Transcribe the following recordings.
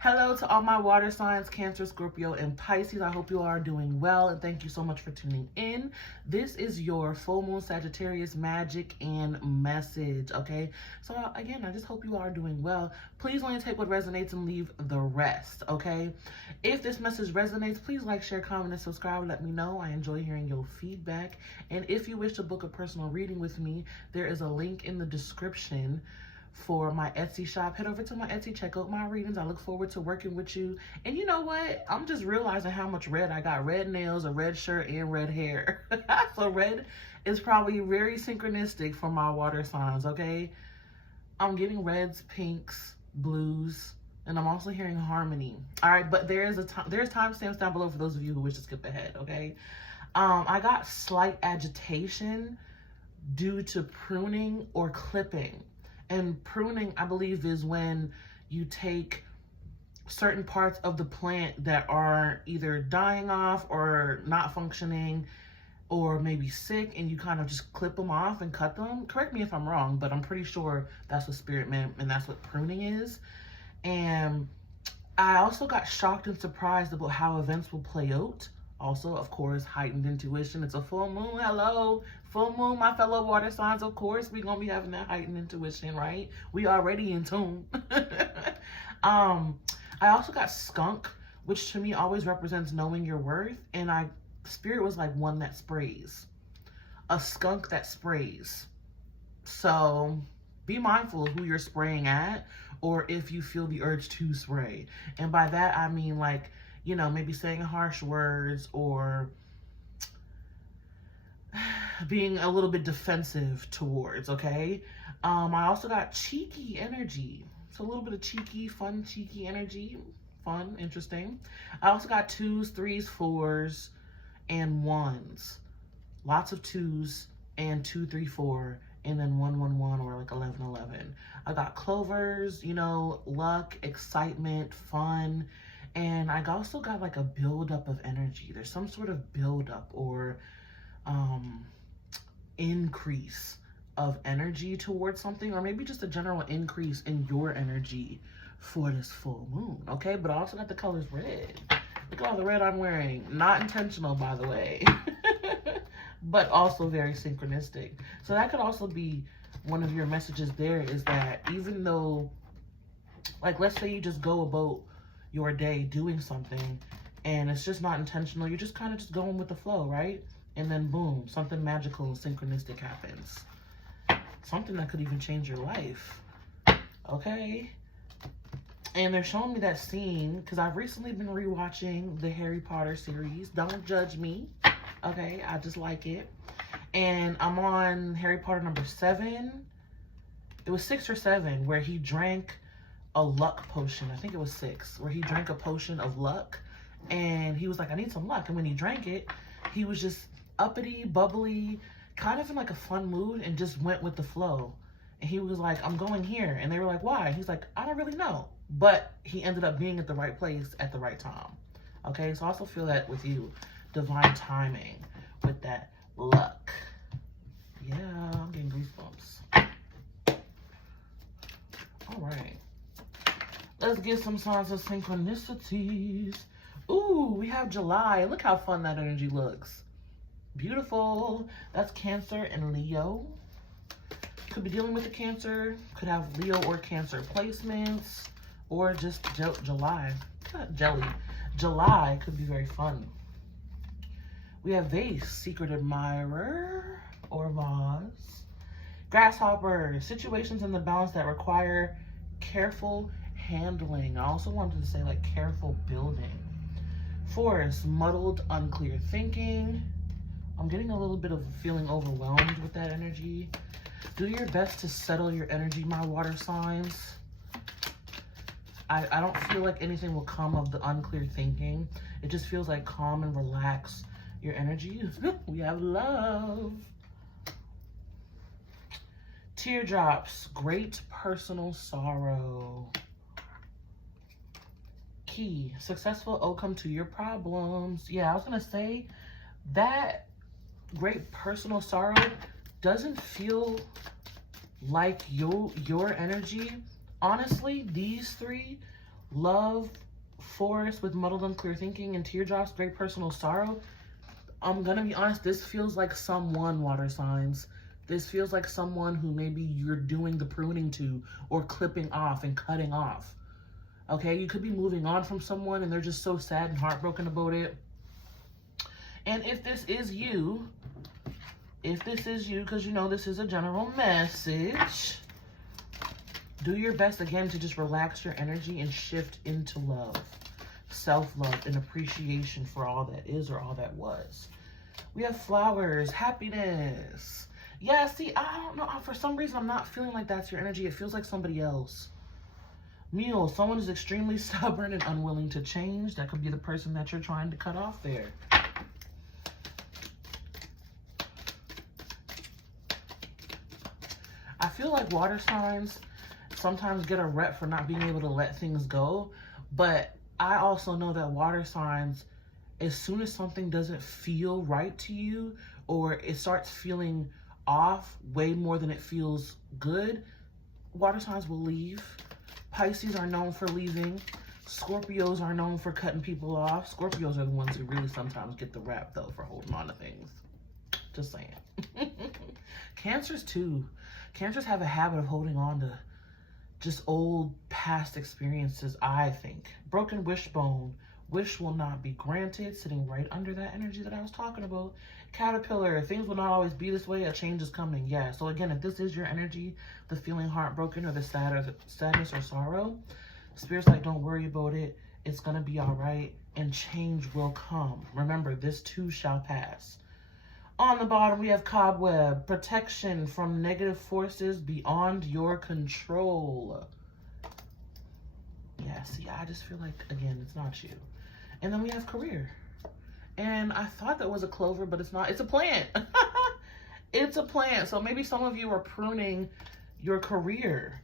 Hello to all my water signs, Cancer, Scorpio, and Pisces. I hope you are doing well, and thank you so much for tuning in. This is your full moon Sagittarius magic and message, okay? So again, I just hope you are doing well. Please only take what resonates and leave the rest, okay? If this message resonates, please like, share, comment, and subscribe. Let me know. I enjoy hearing your feedback. And if you wish to book a personal reading with me, there is a link in the description for my Etsy shop. Head over to my Etsy, check out my readings. I look forward to working with you. And you know what? I'm just realizing how much red I got. Red nails, a red shirt, and red hair. So red is probably very synchronistic for my water signs, okay? I'm getting reds, pinks, blues, and I'm also hearing harmony. All right, but there's timestamps down below for those of you who wish to skip ahead, okay? I got slight agitation due to pruning or clipping. And pruning, I believe, is when you take certain parts of the plant that are either dying off or not functioning or maybe sick, and you kind of just clip them off and cut them. Correct me if I'm wrong, but I'm pretty sure that's what spirit meant, and that's what pruning is. And I also got shocked and surprised about how events will play out. Also, of course, heightened intuition. It's a full moon. Hello, full moon, my fellow water signs. Of course, we're going to be having that heightened intuition, right? We already in tune. I also got skunk, which to me always represents knowing your worth. And spirit was like one that sprays. A skunk that sprays. So be mindful of who you're spraying at, or if you feel the urge to spray. And by that, I mean like, you know, maybe saying harsh words or being a little bit defensive towards, okay? I also got cheeky energy. So a little bit of cheeky, fun, cheeky energy. Fun, interesting. I also got 2s, 3s, 4s, and 1s. Lots of 2s and 2, 3, 4, and then 1, 1, 1, or like 11, 11. I got clovers, you know, luck, excitement, fun. And I also got like a buildup of energy. There's some sort of buildup or increase of energy towards something, or maybe just a general increase in your energy for this full moon, okay? But I also got the colors red. Look at all the red I'm wearing. Not intentional, by the way, but also very synchronistic. So that could also be one of your messages there, is that even though, like, let's say you just go about your day doing something and it's just not intentional, you're just kind of just going with the flow, right? And then boom, something magical and synchronistic happens. Something that could even change your life, okay? And they're showing me that scene because I've recently been rewatching the Harry Potter series. Don't judge me, okay? I just like it. And I'm on Harry Potter number 7. It was 6 or 7 where he drank a luck potion. I think it was 6, where he drank a potion of luck, and he was like, I need some luck. And when he drank it, he was just uppity, bubbly, kind of in like a fun mood, and just went with the flow. And he was like, I'm going here. And they were like, why? He's like, I don't really know. But he ended up being at the right place at the right time. Okay, so I also feel that with you, divine timing with that luck. Yeah, I'm getting goosebumps. All right. Let's get some signs of synchronicities. Ooh, we have July. Look how fun that energy looks. Beautiful. That's Cancer and Leo. Could be dealing with a Cancer. Could have Leo or Cancer placements. Or just July. Jelly. July could be very fun. We have Vase, Secret Admirer, or Vase. Grasshopper. Situations in the balance that require careful handling. I also wanted to say like careful building. Forest, muddled, unclear thinking. I'm getting a little bit of feeling overwhelmed with that energy. Do your best to settle your energy, my water signs. I don't feel like anything will come of the unclear thinking. It just feels like calm and relax your energy. We have love. Teardrops, great personal sorrow. Key, successful outcome to your problems. Yeah, I was gonna say that great personal sorrow doesn't feel like your energy. Honestly, these three Love, forest with muddled unclear thinking, and teardrops, great personal sorrow. I'm gonna be honest, this feels like someone, water signs. This feels like someone who maybe you're doing the pruning to, or clipping off and cutting off. Okay, you could be moving on from someone and they're just so sad and heartbroken about it. And if this is you, because you know this is a general message, do your best again to just relax your energy and shift into love, self-love, and appreciation for all that is or all that was. We have flowers, happiness. Yeah, see, I don't know. For some reason, I'm not feeling like that's your energy. It feels like somebody else. Mule, someone is extremely stubborn and unwilling to change. That could be the person that you're trying to cut off there. I feel like water signs sometimes get a rep for not being able to let things go. But I also know that water signs, as soon as something doesn't feel right to you, or it starts feeling off way more than it feels good, water signs will leave. Pisces are known for leaving. Scorpios are known for cutting people off. Scorpios are the ones who really sometimes get the rap, though, for holding on to things. Just saying. Cancers, too. Cancers have a habit of holding on to just old past experiences, I think. Broken wishbone. Wish will not be granted, sitting right under that energy that I was talking about. Caterpillar, things will not always be this way, a change is coming. Yeah, so again, if this is your energy, the feeling heartbroken or the sadness or sorrow, Spirit's like, don't worry about it. It's going to be all right, and change will come. Remember, this too shall pass. On the bottom, we have cobweb, protection from negative forces beyond your control. Yeah, see, I just feel like, again, it's not you. And then we have career. And I thought that was a clover, but it's not. It's a plant. It's a plant. So maybe some of you are pruning your career.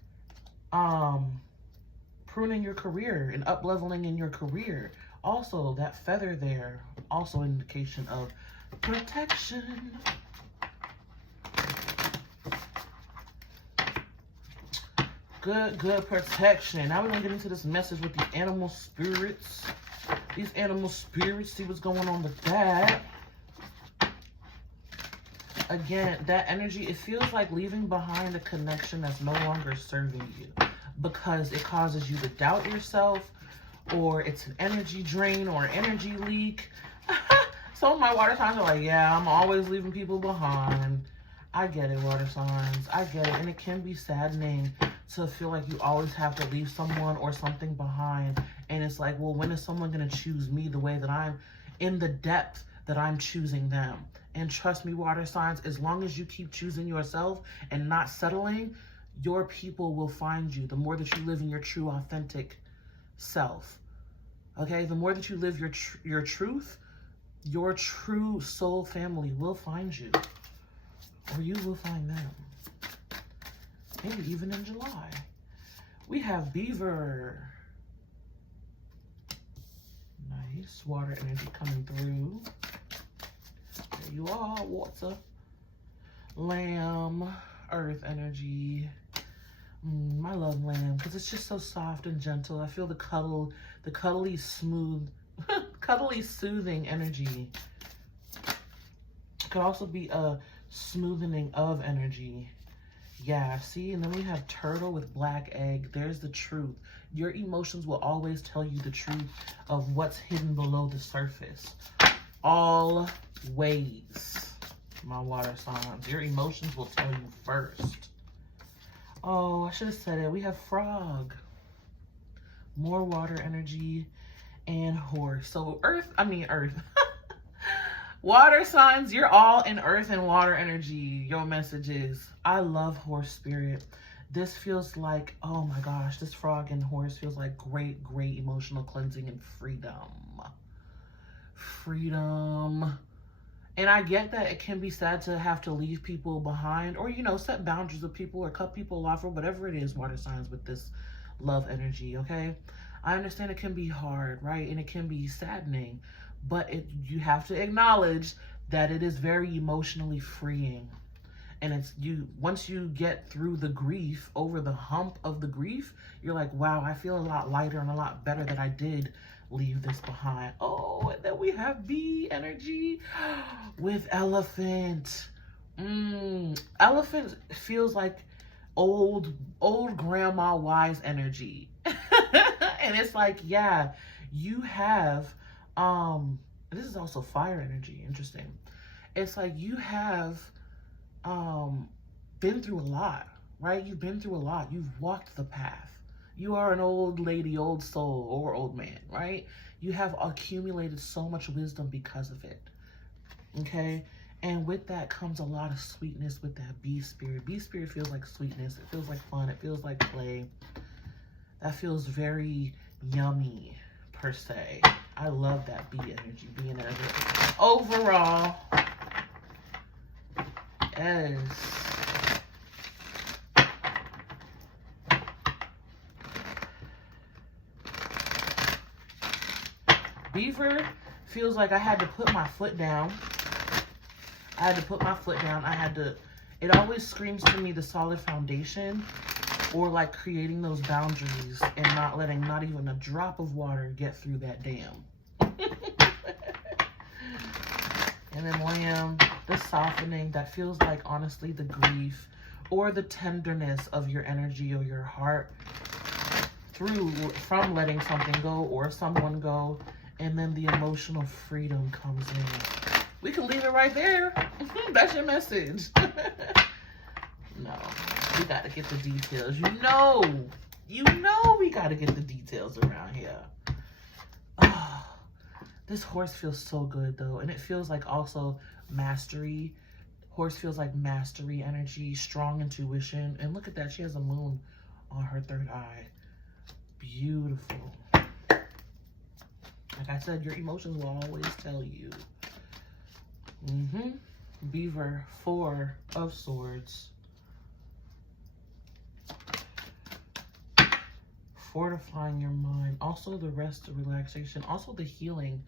Pruning your career and up-leveling in your career. Also, that feather there, also an indication of protection. Good protection. Now we're going to get into this message with the animal spirits. These animal spirits, see what's going on with that. Again, that energy, it feels like leaving behind a connection that's no longer serving you because it causes you to doubt yourself, or it's an energy drain or energy leak. Some of my water signs are like, yeah, I'm always leaving people behind. I get it, water signs. I get it. And it can be saddening to feel like you always have to leave someone or something behind. And it's like, well, when is someone going to choose me the way that I'm in the depth that I'm choosing them? And trust me, water signs, as long as you keep choosing yourself and not settling, your people will find you. The more that you live in your true, authentic self. Okay? The more that you live your truth, your true soul family will find you. Or you will find them. Maybe even in July. We have beaver. Nice water energy coming through. There you are, water. Lamb, earth energy. I love lamb because it's just so soft and gentle. I feel the cuddly smooth, cuddly soothing energy. Could also be a smoothing of energy. Yeah, see? And then we have turtle with black egg. There's the truth. Your emotions will always tell you the truth of what's hidden below the surface. Always, my water signs. Your emotions will tell you first. Oh, I should have said it. We have frog. More water energy and horse. So earth. Water signs, you're all in earth and water energy. Your messages. I love horse spirit. This feels like, oh my gosh, this frog and horse feels like great emotional cleansing and freedom. Freedom. And I get that it can be sad to have to leave people behind, or, you know, set boundaries with people or cut people off, or whatever it is, water signs, with this love energy, okay? I understand it can be hard, right? And it can be saddening, but you have to acknowledge that it is very emotionally freeing. And it's once you get through the grief, over the hump of the grief, you're like, wow, I feel a lot lighter and a lot better that I did leave this behind. Oh, and then we have bee energy with elephant. Elephant feels like old grandma wise energy. And it's like, yeah, you have, this is also fire energy. Interesting. It's like you have, been through a lot, right? You've been through a lot. You've walked the path. You are an old lady, old soul, or old man, right? You have accumulated so much wisdom because of it. Okay? And with that comes a lot of sweetness with that bee spirit. Bee spirit feels like sweetness. It feels like fun. It feels like play. That feels very yummy, per se. I love that bee energy, bee energy. Overall, yes. Beaver feels like I had to put my foot down. It always screams to me the solid foundation, or like creating those boundaries and not letting not even a drop of water get through that dam. And then Lamb, the softening, that feels like honestly the grief or the tenderness of your energy or your heart from letting something go or someone go. And then the emotional freedom comes in. We can leave it right there. That's your message. No, we got to get the details. You know we got to get the details around here. Oh, this horse feels so good though. And it feels like also mastery. Horse feels like mastery energy, strong intuition. And look at that. She has a moon on her third eye. Beautiful. Like I said, your emotions will always tell you. Beaver, 4 of Swords. Fortifying your mind. Also the rest, the relaxation. Also the healing.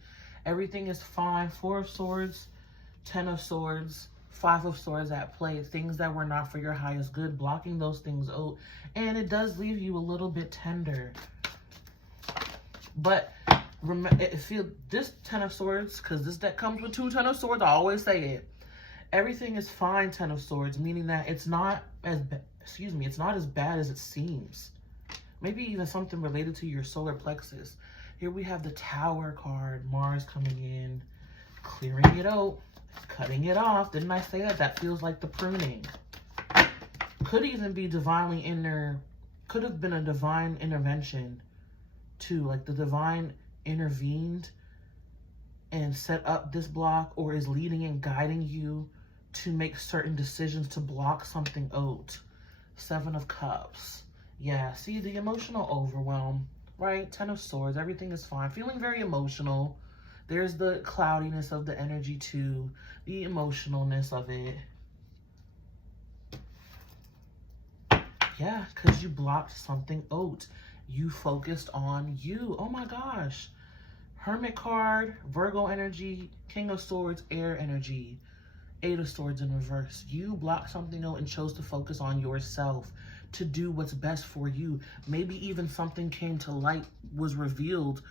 Everything is fine. 4 of Swords, 10 of Swords, 5 of Swords at play. Things that were not for your highest good. Blocking those things out. And it does leave you a little bit tender. But this 10 of Swords, because this deck comes with 2 10 of Swords, I always say it. Everything is fine, 10 of Swords, meaning that it's not as it's not as bad as it seems. Maybe even something related to your solar plexus. Here we have the Tower card, Mars coming in, clearing it out, cutting it off. Didn't I say that? That feels like the pruning. Could even be could have been a divine intervention too, like the divine intervened and set up this block, or is leading and guiding you to make certain decisions to block something out. 7 of Cups. Yeah, see the emotional overwhelm, right? 10 of Swords, everything is fine. Feeling very emotional. There's the cloudiness of the energy too, the emotionalness of it. Yeah, because you blocked something out. You focused on you. Oh my gosh. Hermit card, Virgo energy, King of Swords, air energy, 8 of Swords in reverse. You blocked something out and chose to focus on yourself, to do what's best for you. Maybe even something came to light, was revealed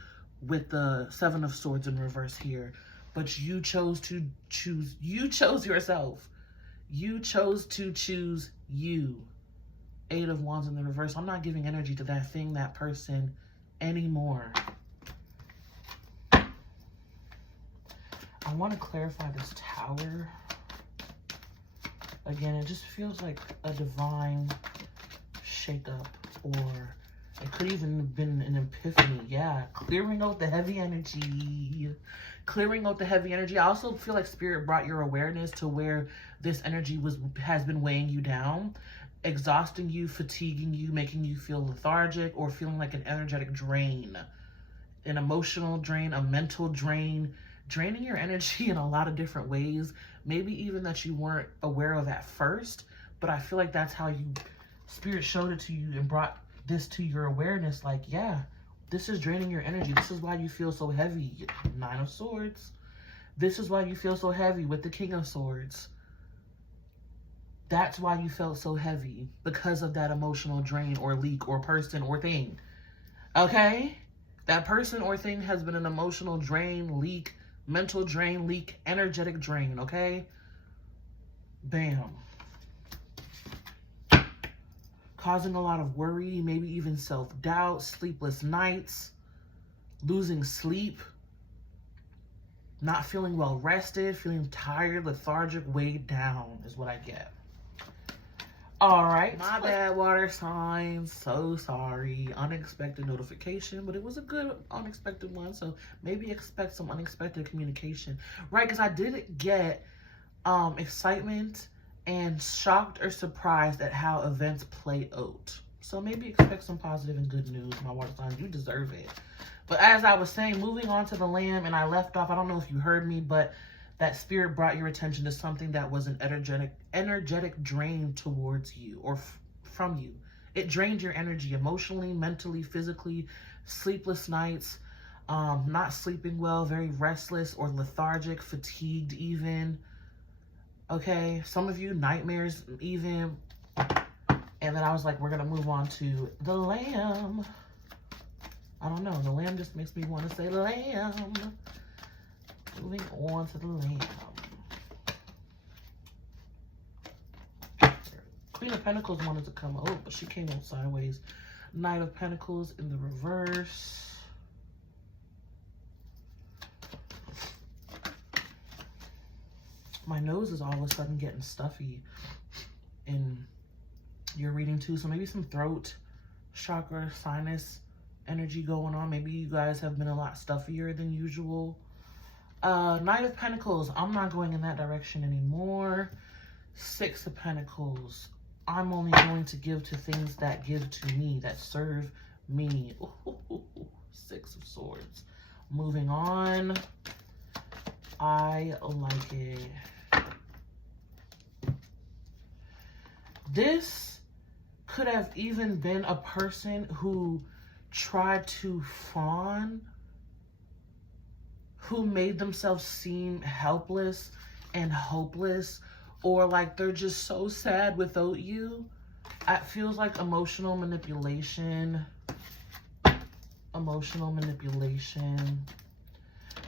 with the 7 of Swords in reverse here. But you chose to choose. You chose yourself. You chose to choose you. 8 of Wands in the reverse. I'm not giving energy to that thing, that person anymore. I want to clarify this Tower. Again, it just feels like a divine shakeup, or it could even have been an epiphany. Yeah, clearing out the heavy energy. Clearing out the heavy energy. I also feel like Spirit brought your awareness to where this energy has been weighing you down, exhausting you, fatiguing you, making you feel lethargic, or feeling like an energetic drain, an emotional drain, a mental drain, draining your energy in a lot of different ways, maybe even that you weren't aware of at first. But I feel like that's how Spirit showed it to you and brought this to your awareness. Like, yeah, this is draining your energy. This is why you feel so heavy. 9 of Swords. This is why you feel so heavy with the King of Swords. That's why you felt so heavy, because of that emotional drain or leak or person or thing. Okay? That person or thing has been an emotional drain, leak, mental drain, leak, energetic drain, okay? Bam. Causing a lot of worry, maybe even self-doubt, sleepless nights, losing sleep, not feeling well rested, feeling tired, lethargic, weighed down is what I get. All right, my bad, water signs. So sorry. Unexpected notification, but it was a good unexpected one. So maybe expect some unexpected communication, right? Because I did get excitement and shocked or surprised at how events play out. So maybe expect some positive and good news, my water signs. You deserve it. But as I was saying, moving on to the Lamb, and I left off, I don't know if you heard me, but that spirit brought your attention to something that was an energetic drain towards you or from you. It drained your energy emotionally, mentally, physically, sleepless nights, not sleeping well, very restless or lethargic, fatigued even. Okay, some of you, nightmares even. And then I was like, we're going to move on to the Lamb. I don't know, the Lamb just makes me want to say Lamb. Moving on to the Lamb. Queen of Pentacles wanted to come out, but she came out sideways. Knight of Pentacles in the reverse. My nose is all of a sudden getting stuffy in your reading too. So maybe some throat chakra, sinus energy going on. Maybe you guys have been a lot stuffier than usual. Knight of Pentacles, I'm not going in that direction anymore. Six of Pentacles, I'm only going to give to things that give to me, that serve me. Ooh, Six of Swords. Moving on. I like it. This could have even been a person who tried to fawn, who made themselves seem helpless and hopeless, or like they're just so sad without you. It feels like emotional manipulation. Emotional manipulation.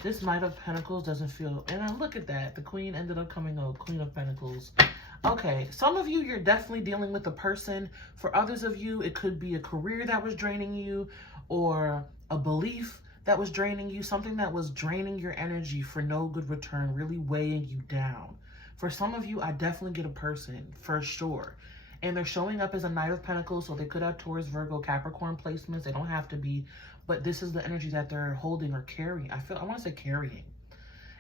This Knight of Pentacles doesn't feel, and look at that. The Queen ended up coming out, Queen of Pentacles. Okay, some of you, you're definitely dealing with a person. For others of you, it could be a career that was draining you, or a belief that was draining you, something that was draining your energy for no good return, really weighing you down. For some of you, I definitely get a person, for sure. And they're showing up as a Knight of Pentacles, so they could have Taurus, Virgo, Capricorn placements. They don't have to be, but this is the energy that they're holding or carrying. I want to say carrying.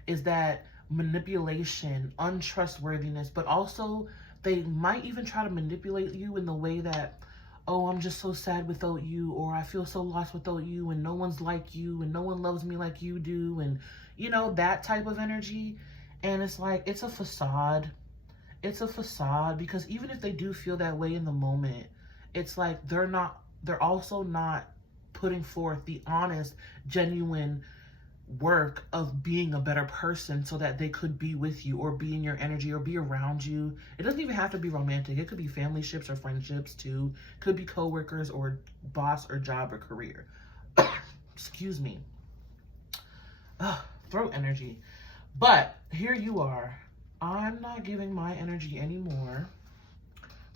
Is that manipulation, untrustworthiness, but also they might even try to manipulate you in the way that, oh, I'm just so sad without you, or I feel so lost without you, and no one's like you, and no one loves me like you do, and you know, that type of energy. And it's like, it's a facade. It's a facade, because even if they do feel that way in the moment, it's like they're also not putting forth the honest, genuine work of being a better person so that they could be with you or be in your energy or be around you. It doesn't even have to be romantic. It could be family ships or friendships too. Could be co-workers or boss or job or career. Excuse me. Throat energy. But here you are. I'm not giving my energy anymore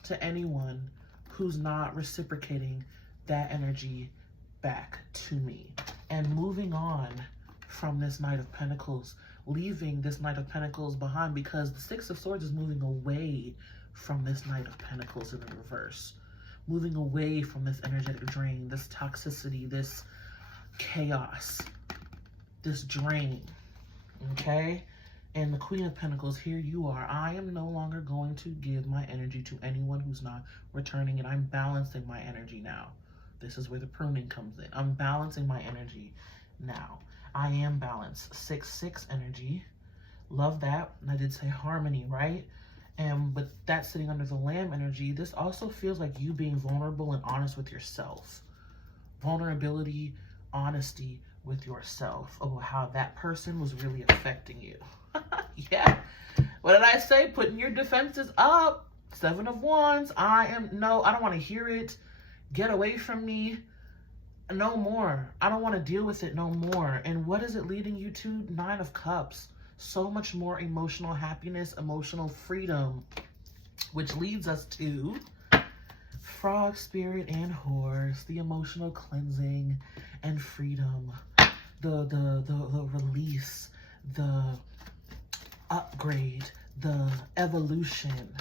to anyone who's not reciprocating that energy back to me. And moving on from this Knight of Pentacles, leaving this Knight of Pentacles behind, because the Six of Swords is moving away from this Knight of Pentacles in the reverse. Moving away from this energetic drain, this toxicity, this chaos, this drain, okay? And the Queen of Pentacles, here you are. I am no longer going to give my energy to anyone who's not returning it. I'm balancing my energy now. This is where the pruning comes in. I'm balancing my energy now. I am balanced. 6-6 energy. Love that. And I did say harmony, right? But that's sitting under the Lamb energy. This also feels like you being vulnerable and honest with yourself. Vulnerability, honesty with yourself about how that person was really affecting you. Yeah. What did I say? Putting your defenses up. Seven of Wands. I don't want to hear it. Get away from me. No more. I don't want to deal with it no more. And what is it leading you to? Nine of Cups. So much more emotional happiness, emotional freedom, which leads us to Frog, Spirit, and Horse. The emotional cleansing and freedom. The release, the upgrade, the evolution,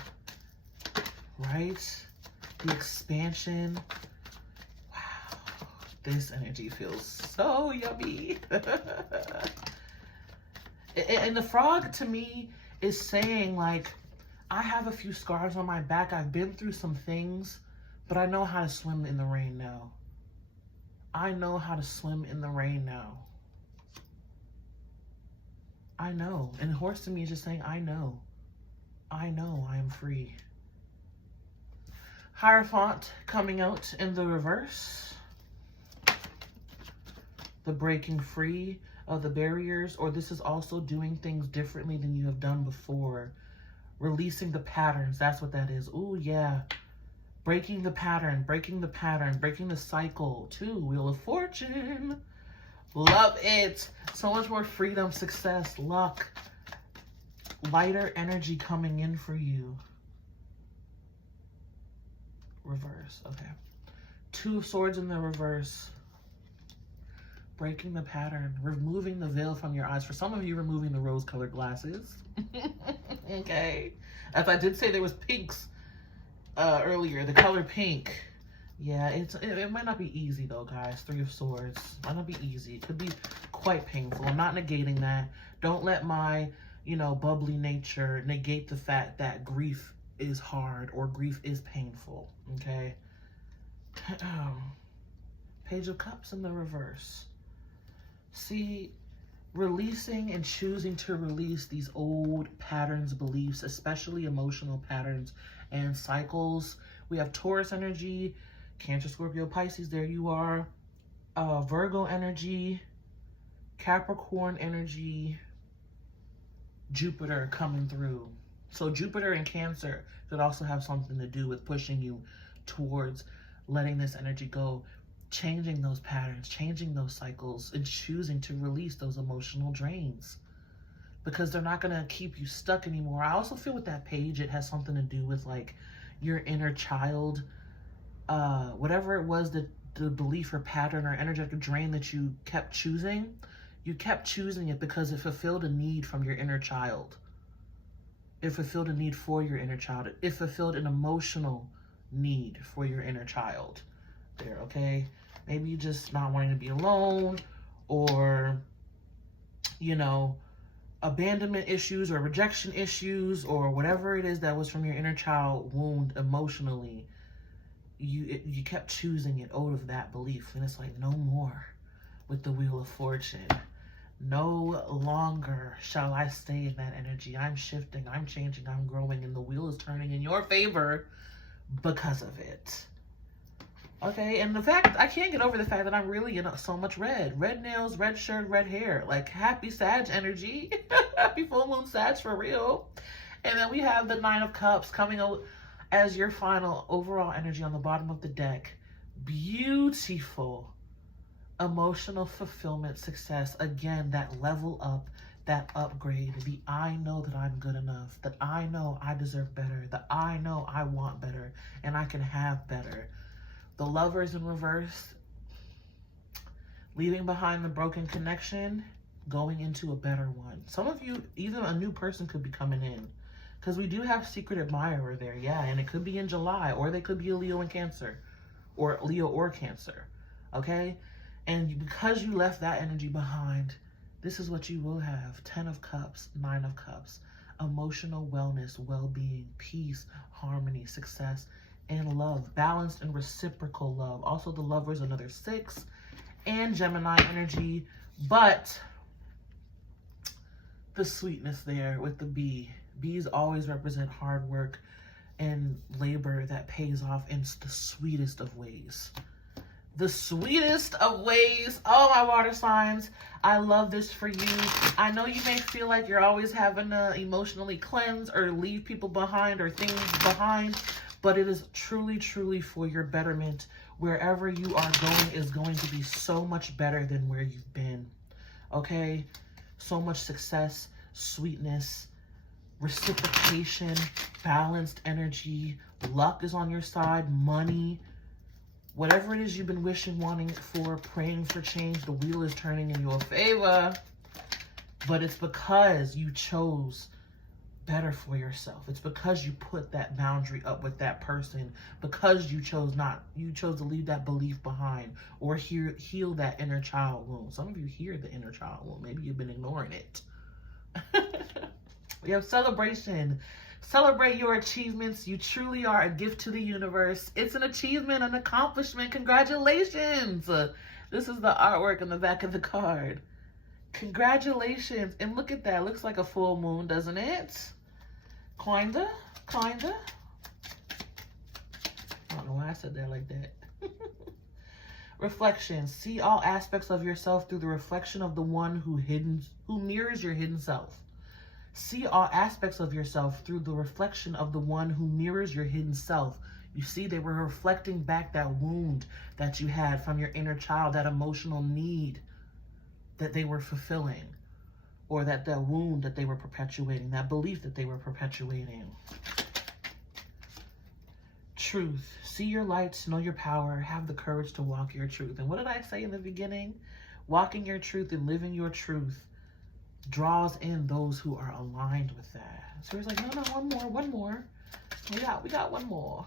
right? The expansion. Wow, this energy feels so yummy. And the frog to me is saying, like, I have a few scars on my back. I've been through some things, but I know how to swim in the rain now. I know how to swim in the rain now. I know. And horse to me is just saying, I know. I know I am free. Hierophant coming out in the reverse. The breaking free of the barriers, or this is also doing things differently than you have done before. Releasing the patterns. That's what that is. Ooh, yeah. Breaking the pattern, breaking the pattern, breaking the cycle. Too. Wheel of Fortune. Love it. So much more freedom, success, luck. Lighter energy coming in for you. Reverse. Okay. Two of Swords in the reverse. Breaking the pattern. Removing the veil from your eyes. For some of you, removing the rose-colored glasses. Okay. As I did say, there was pinks earlier. The color pink. Yeah, it might not be easy though, guys. Three of Swords. Might not be easy. It could be quite painful. I'm not negating that. Don't let my, bubbly nature negate the fact that grief is hard or grief is painful. Okay. Page of Cups in the reverse. See, releasing and choosing to release these old patterns, beliefs, especially emotional patterns and cycles. We have Taurus energy, Cancer, Scorpio, Pisces, there you are. Virgo energy, Capricorn energy, Jupiter coming through. So Jupiter and Cancer could also have something to do with pushing you towards letting this energy go, changing those patterns, changing those cycles, and choosing to release those emotional drains because they're not going to keep you stuck anymore. I also feel with that page, it has something to do with like your inner child, whatever it was, the belief or pattern or energetic drain that you kept choosing it because it fulfilled a need from your inner child. It fulfilled a need for your inner child. It fulfilled an emotional need for your inner child. There, okay? Maybe you just not wanting to be alone, or, abandonment issues or rejection issues, or whatever it is that was from your inner child wound emotionally. You kept choosing it out of that belief, and it's like, no more with the Wheel of Fortune. No longer shall I stay in that energy. I'm shifting, I'm changing, I'm growing, and the wheel is turning in your favor because of it. Okay, and the fact, I can't get over the fact that I'm really in so much red. Red nails, red shirt, red hair. Like, happy Sag energy. Happy full moon Sag for real. And then we have the Nine of Cups coming out as your final overall energy on the bottom of the deck. Beautiful. Emotional fulfillment, success. Again, that level up, that upgrade. The I know that I'm good enough. That I know I deserve better. That I know I want better. And I can have better. The Lovers in reverse, leaving behind the broken connection, going into a better one. Some of you, even a new person could be coming in, because we do have secret admirer there, yeah, and it could be in July, or they could be a Leo and Cancer, or Leo or Cancer, okay? And because you left that energy behind, this is what you will have. 10 of Cups, 9 of Cups, emotional wellness, well-being, peace, harmony, success, and love, balanced and reciprocal love. Also the Lovers, another 6, and Gemini energy, but the sweetness there with the bee. Bees always represent hard work and labor that pays off in the sweetest of ways. the sweetest of ways. Oh, my water signs, I love this for you. I know you may feel like you're always having to emotionally cleanse or leave people behind or things behind, but it is truly, truly for your betterment. Wherever you are going is going to be so much better than where you've been, okay? So much success, sweetness, reciprocation, balanced energy, luck is on your side, money, whatever it is you've been wishing, wanting for, praying for change, the wheel is turning in your favor. But it's because you chose better for yourself. It's because you put that boundary up with that person, because you chose to leave that belief behind or heal that inner child wound. Some of you hear the inner child wound. Maybe you've been ignoring it. We have celebration. Celebrate your achievements. You truly are a gift to the universe. It's an achievement, an accomplishment. Congratulations. This is the artwork on the back of the card. Congratulations. And look at that. Looks like a full moon, doesn't it? Kinda. I don't know why I said that like that. Reflection. See all aspects of yourself through the reflection of the one who mirrors your hidden self. See all aspects of yourself through the reflection of the one who mirrors your hidden self. You see, they were reflecting back that wound that you had from your inner child, that emotional need that they were fulfilling, or that wound that they were perpetuating, that belief that they were perpetuating. Truth. See your lights, know your power, have the courage to walk your truth. And what did I say in the beginning? Walking your truth and living your truth draws in those who are aligned with that. So he's like, no, one more. We got one more.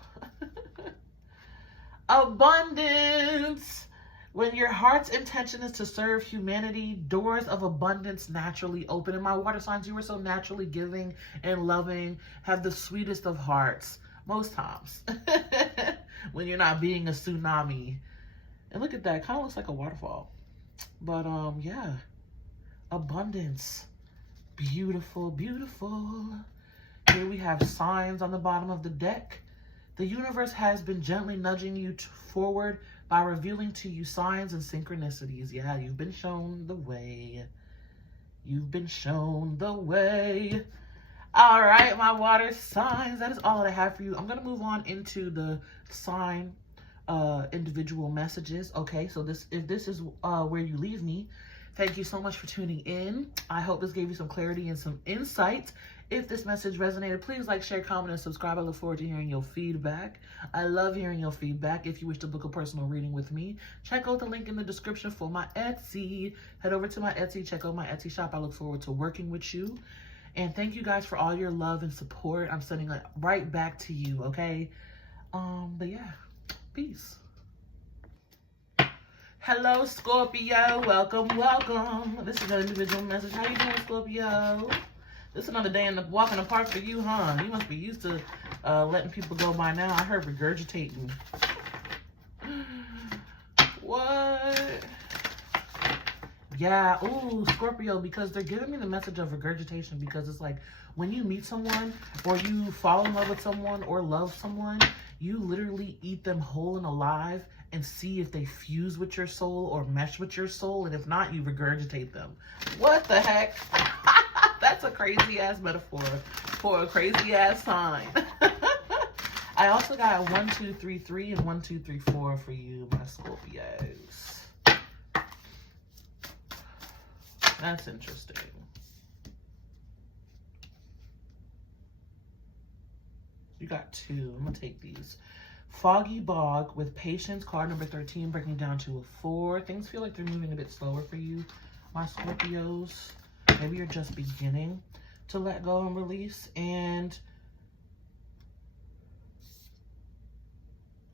Abundance. When your heart's intention is to serve humanity, doors of abundance naturally open. And my water signs, you are so naturally giving and loving, have the sweetest of hearts, most times, when you're not being a tsunami. And look at that, it kind of looks like a waterfall. But yeah, abundance, beautiful, beautiful. Here we have signs on the bottom of the deck. The universe has been gently nudging you forward by revealing to you signs and synchronicities. Yeah, you've been shown the way. You've been shown the way. All right, my water signs, that is all that I have for you. I'm going to move on into the sign individual messages. Okay, so if this is where you leave me, thank you so much for tuning in. I hope this gave you some clarity and some insight. If this message resonated, please like, share, comment, and subscribe. I look forward to hearing your feedback. I love hearing your feedback. If you wish to book a personal reading with me, check out the link in the description for my Etsy. Head over to my Etsy. Check out my Etsy shop. I look forward to working with you. And thank you guys for all your love and support. I'm sending it right back to you, okay? But yeah, peace. Hello, Scorpio. Welcome, welcome. This is an individual message. How you doing, Scorpio? This is another day in the walk in the park for you, huh? You must be used to letting people go by now. I heard regurgitating. What? Yeah, ooh, Scorpio, because they're giving me the message of regurgitation, because it's like when you meet someone or you fall in love with someone or love someone, you literally eat them whole and alive and see if they fuse with your soul or mesh with your soul. And if not, you regurgitate them. What the heck? That's a crazy ass metaphor for a crazy ass sign. I also got 1, 2, 3, 3 and 1, 2, 3, 4 for you, my Scorpios. That's interesting. You got 2. I'm gonna take these. Foggy Bog with Patience, card number 13, breaking down to a 4. Things feel like they're moving a bit slower for you, my Scorpios. Maybe you're just beginning to let go and release. And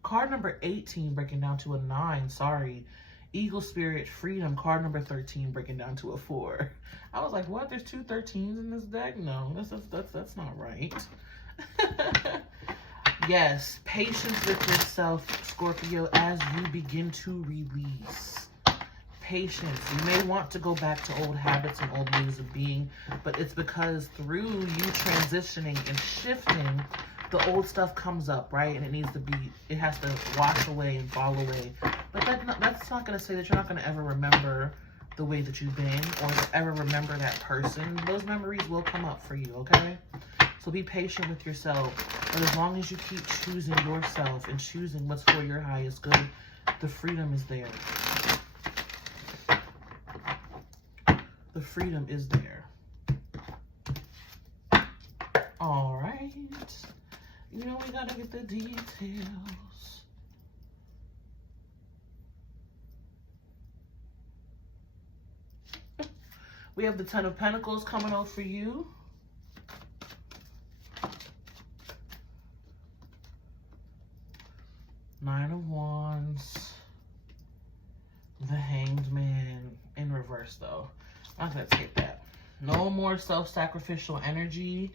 card number 18, breaking down to a 9. Sorry. Eagle Spirit, Freedom, card number 13, breaking down to a 4. I was like, what? There's 2 13s in this deck? No, that's not right. Yes, patience with yourself, Scorpio, as you begin to release. Patience. You may want to go back to old habits and old ways of being, but it's because through you transitioning and shifting, the old stuff comes up, right? And it has to wash away and fall away But that's not going to say that you're not going to ever remember the way that you've been or ever remember that person. Those memories will come up for you, okay? So be patient with yourself. But as long as you keep choosing yourself and choosing what's for your highest good, the freedom is there. The freedom is there. All right. You know, we gotta get the details. We have the Ten of Pentacles coming out for you. Nine of Wands. The Hanged Man in reverse, though. I'm not gonna take that. No more self-sacrificial energy.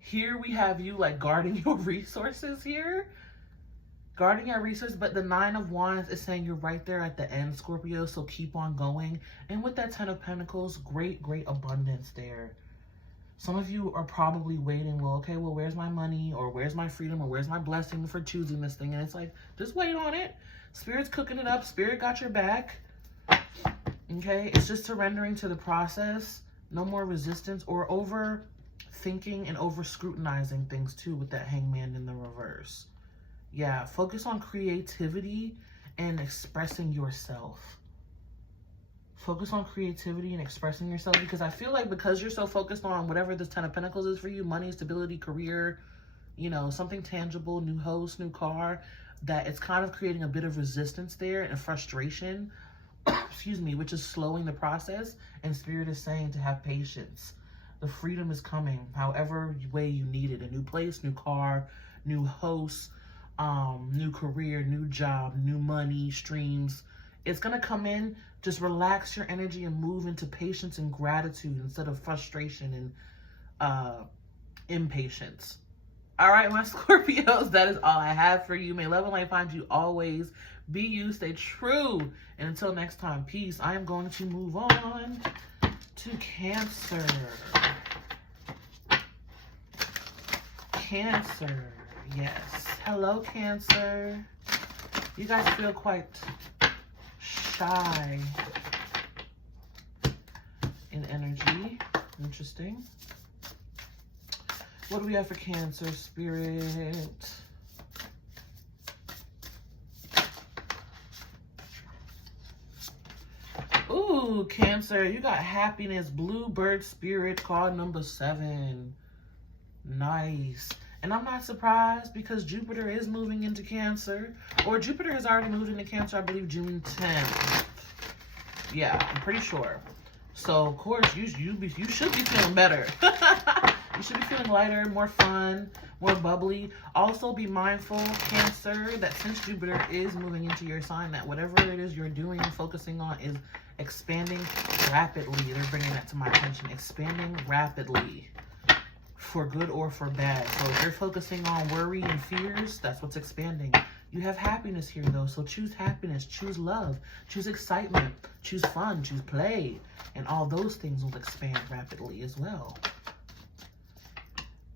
Here we have you like guarding your resources here. Guarding your resources, but the Nine of Wands is saying you're right there at the end, Scorpio, so keep on going. And with that Ten of Pentacles, great abundance there. Some of you are probably waiting, well, okay, well, where's my money? Or where's my freedom? Or where's my blessing for choosing this thing? And it's like, just wait on it. Spirit's cooking it up. Spirit got your back. Okay? It's just surrendering to the process. No more resistance or overthinking and over-scrutinizing things, too, with that Hangman in the reverse. Yeah, focus on creativity and expressing yourself. Focus on creativity and expressing yourself, because I feel like because you're so focused on whatever this Ten of Pentacles is for you, money, stability, career, you know, something tangible, new house, new car, that it's kind of creating a bit of resistance there and frustration, excuse me, which is slowing the process. And Spirit is saying to have patience. The freedom is coming, however way you need it. A new place, new car, new house, new career, new job, new money, streams. It's going to come in. Just relax your energy and move into patience and gratitude instead of frustration and impatience. All right, my Scorpios, that is all I have for you. May love and light find you always. Be you, stay true. And until next time, peace. I am going to move on to Cancer. Cancer, yes. Hello, Cancer. You guys feel quite shy in energy. Interesting. What do we have for Cancer, Spirit? Ooh, Cancer, you got happiness, Bluebird Spirit, card number 7. Nice. And I'm not surprised because Jupiter is moving into Cancer. Or Jupiter has already moved into Cancer, I believe, June 10th. Yeah, I'm pretty sure. So, of course, you should be feeling better. You should be feeling lighter, more fun, more bubbly. Also, be mindful, Cancer, that since Jupiter is moving into your sign, that whatever it is you're doing and focusing on is expanding rapidly. They're bringing that to my attention. Expanding rapidly. For good or for bad. So if you're focusing on worry and fears, that's what's expanding. You have happiness here, though. So choose happiness, choose love, choose excitement, choose fun, choose play. And all those things will expand rapidly as well.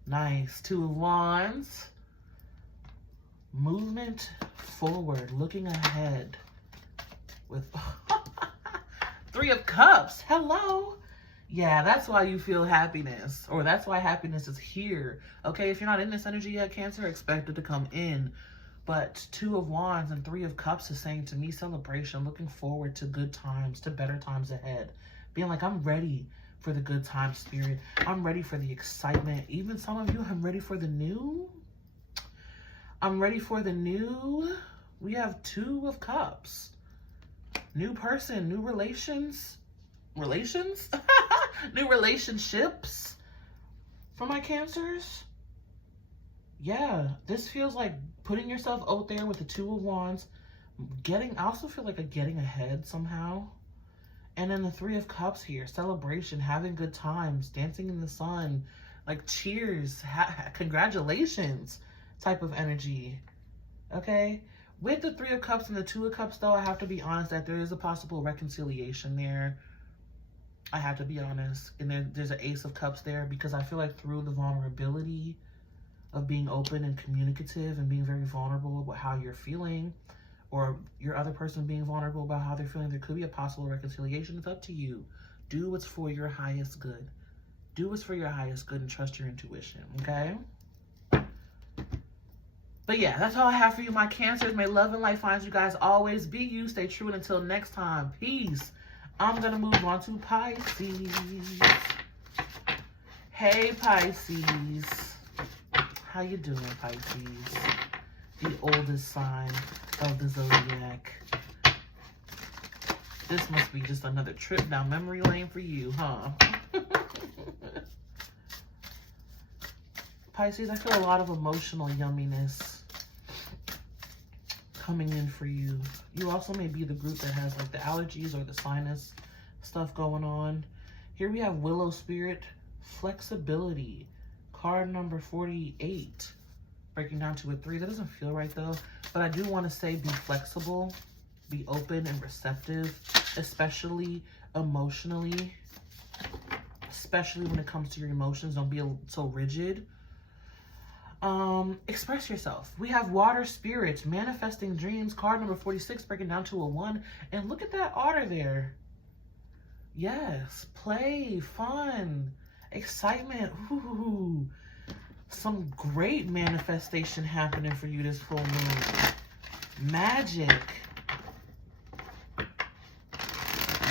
Nice. 2 of Wands. Movement forward, looking ahead. With 3 of Cups. Hello. Yeah, that's why you feel happiness, or that's why happiness is here. Okay, if you're not in this energy yet, Cancer, expect it to come in. But 2 of Wands and 3 of Cups is saying to me, celebration, looking forward to good times, to better times ahead. Being like, I'm ready for the good times, Spirit. I'm ready for the excitement. Even some of you, I'm ready for the new. I'm ready for the new. We have 2 of Cups. New person, new relations. Relations? New relationships for my Cancers. Yeah, this feels like putting yourself out there with the 2 of Wands. I also feel like getting ahead somehow. And then the 3 of Cups here. Celebration, having good times, dancing in the sun. Like cheers, congratulations type of energy. Okay? With the 3 of Cups and the 2 of Cups, though, I have to be honest that there is a possible reconciliation there. I have to be honest. And then there's an Ace of Cups there because I feel like through the vulnerability of being open and communicative and being very vulnerable about how you're feeling, or your other person being vulnerable about how they're feeling, there could be a possible reconciliation. It's up to you. Do what's for your highest good. Do what's for your highest good and trust your intuition, okay? But yeah, that's all I have for you, my Cancers. May love and light find you guys always. Be you, stay true, and until next time, peace. I'm going to move on to Pisces. Hey, Pisces. How you doing, Pisces? The oldest sign of the zodiac. This must be just another trip down memory lane for you, huh? Pisces, I feel a lot of emotional yumminess coming in for you. You also may be the group that has like the allergies or the sinus stuff going on. Here we have Willow Spirit, flexibility, card number 48, breaking down to a 3. That doesn't feel right though, but I do want to say be flexible, be open and receptive, especially emotionally, especially when it comes to your emotions. Don't be so rigid. Express yourself. We have Water Spirit, manifesting dreams, card number 46, breaking down to a 1. And look at that otter there. Yes, play, fun, excitement. Ooh, some great manifestation happening for you this full moon. Magic.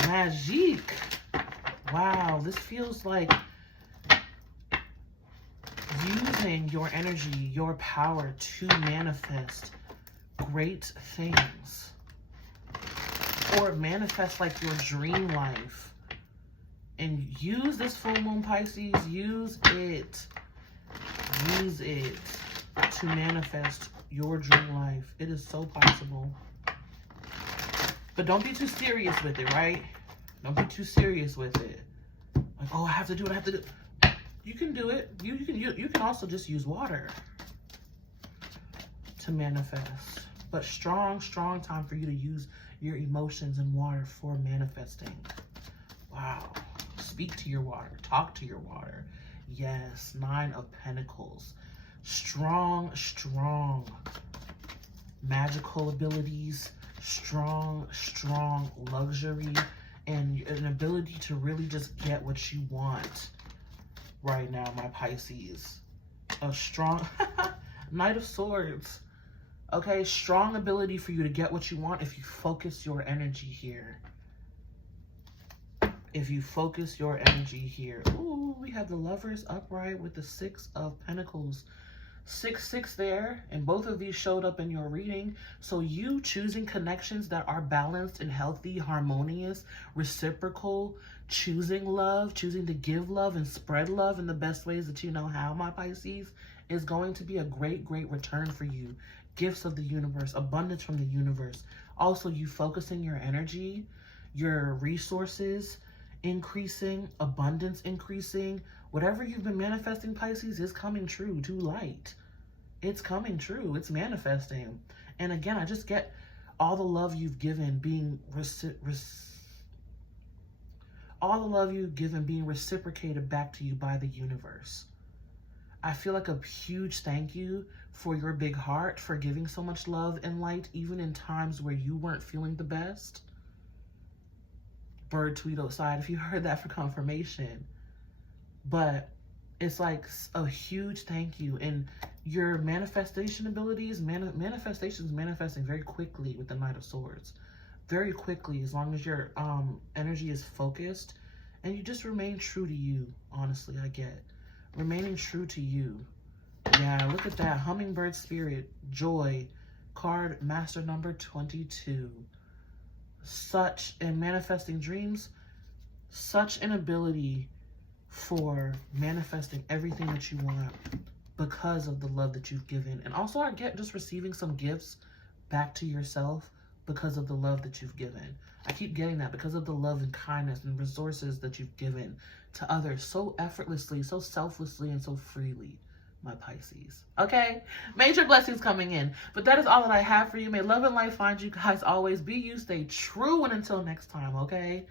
Magique. Wow, this feels like using your energy, your power to manifest great things. Or manifest like your dream life. And use this full moon, Pisces. Use it. Use it to manifest your dream life. It is so possible. But don't be too serious with it, right? Don't be too serious with it. Like, oh, I have to do it. I have to do it. You can do it. You can also just use water to manifest. But strong time for you to use your emotions and water for manifesting. Wow. Speak to your water. Talk to your water. Yes. 9 of Pentacles. Strong magical abilities. Strong luxury. And an ability to really just get what you want right now, my Pisces. A strong Knight of Swords. Okay, strong ability for you to get what you want if you focus your energy here. If you focus your energy here. Ooh, we have the Lovers upright with the 6 of Pentacles. 6 there, and both of these showed up in your reading. So you choosing connections that are balanced and healthy, harmonious, reciprocal, choosing love, choosing to give love and spread love in the best ways that you know how, my Pisces, is going to be a great return for you. Gifts of the universe, abundance from the universe. Also, you focusing your energy, your resources increasing, abundance increasing. Whatever you've been manifesting, Pisces, is coming true to light. It's coming true. It's manifesting. And again, I just get all the love you've given being being reciprocated back to you by the universe. I feel like a huge thank you for your big heart, for giving so much love and light, even in times where you weren't feeling the best. Bird tweet outside if you heard that for confirmation. But it's like a huge thank you. And your manifestation abilities, manifestations manifesting very quickly with the Knight of Swords. Very quickly, as long as your energy is focused and you just remain true to you. Honestly, I get remaining true to you. Yeah, look at that. Hummingbird Spirit, Joy, card master number 22. And manifesting dreams, such an ability for manifesting everything that you want because of the love that you've given. And also I get just receiving some gifts back to yourself because of the love that you've given. I keep getting that because of the love and kindness and resources that you've given to others so effortlessly, so selflessly, and so freely, my Pisces. Okay? Major blessings coming in. But that is all that I have for you. May love and light find you guys always. Be you, stay true, and until next time, okay?